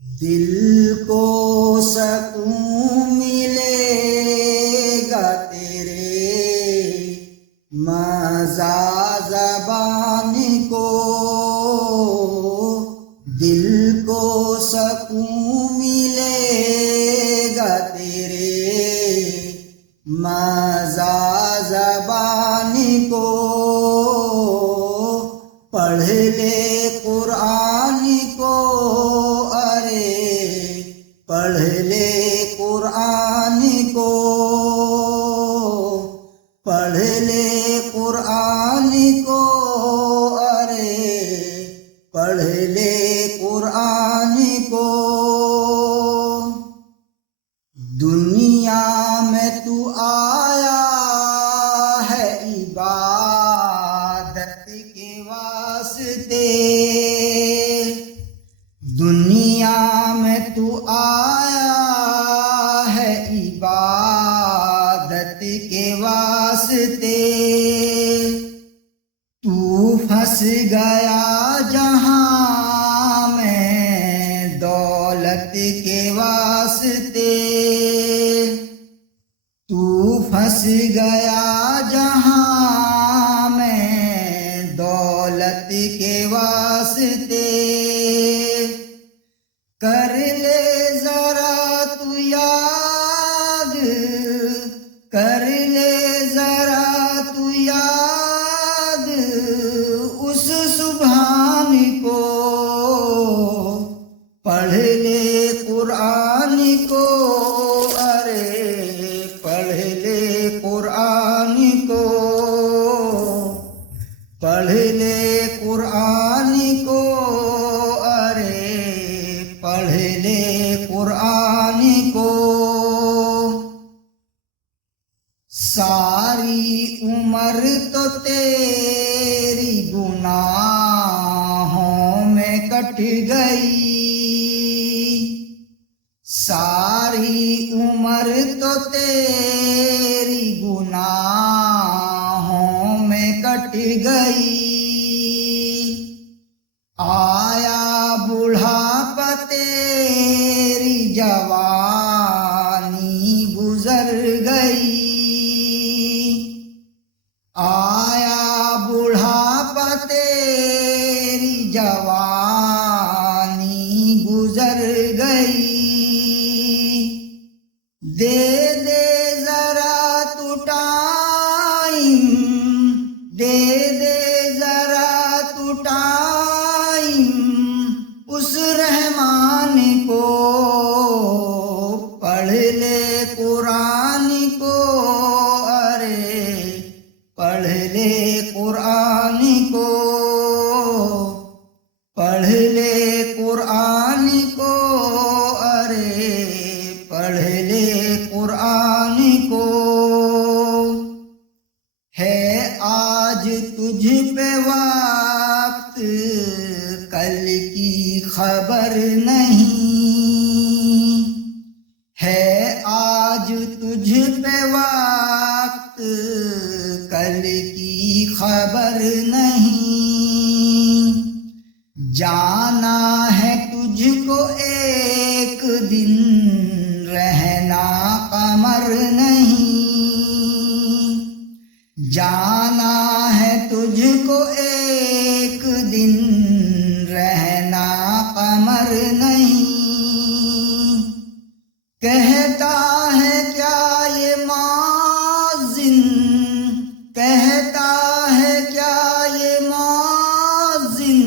دل کو سکون ملے گا تیرے مزہ زبان کو، دل کو سکون ملے گا تیرے مزہ زبان کو، پڑھ لے قرآن کو، پڑھ لے قرآن کو، پڑھ لے قرآن کو، پڑھ لے قرآن کو۔ دنیا میں تو آیا ہے عبادت کے واسطے، دنیا میں تو آیا ہے عبادت کے واسطے، تو پھنس گیا جہاں میں دولت کے واسطے، تو پھنس گیا جہاں میں دولت کے واسطے، کر لے ذرا تو یاد، کر لے ذرا تو یاد اس سبحان کو، پڑھ لے قرآن کو، پڑھ لے قرآن کو، پڑھ لے قرآن کو، پڑھ لے قرآن کو۔ ساری عمر تو تیری گناہوں میں کٹ گئی، ساری عمر تو تیری گناہوں میں کٹ گئی، آیا بڑھاپا تیری جوانی گزر گئی، آیا بڑھاپا تیری جوانی گزر گئی، دے دے ذرا تو ٹائم، دے دے ذرا تو ٹائم اس رحمان کو، پڑھ لے قرآن کو، پڑھ لے قرآن کو، پڑھ لے قرآن کو، پڑھ لے قرآن کو۔ ہے آج تجھ پہ وقت، کل کی خبر نہیں، ہے آج تجھ پہ وقت، کل کی خبر نہیں، جانا ہے تجھ کو ایک دن، رہنا قمر نہیں، جانا ہے تجھ کو ایک دن، رہنا قمر نہیں، کہتا ہے کیا یہ مؤذن، کہتا ہے کیا یہ مؤذن،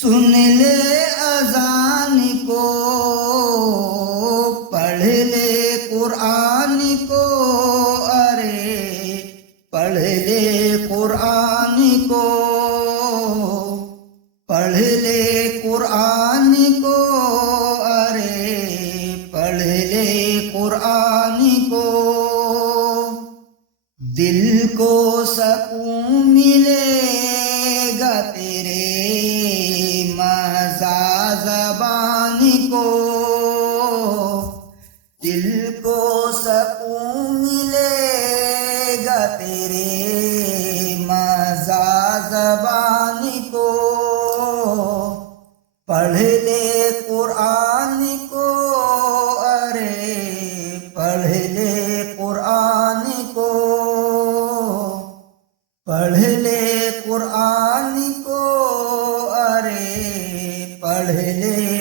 سن لے اذان کو، پڑھ لے قرآن کو، پڑھ لے قرآن کو، پڑھ لے قرآن کو، پڑھ لے قرآن کو۔ دل کو سکون ملے گا تیرے مزہ زبان کو، دل کو سکون ملے گا تیرے مزہ زبان کو، پڑھ لے قرآن پڑھ لے قرآن کو ارے پڑھ لے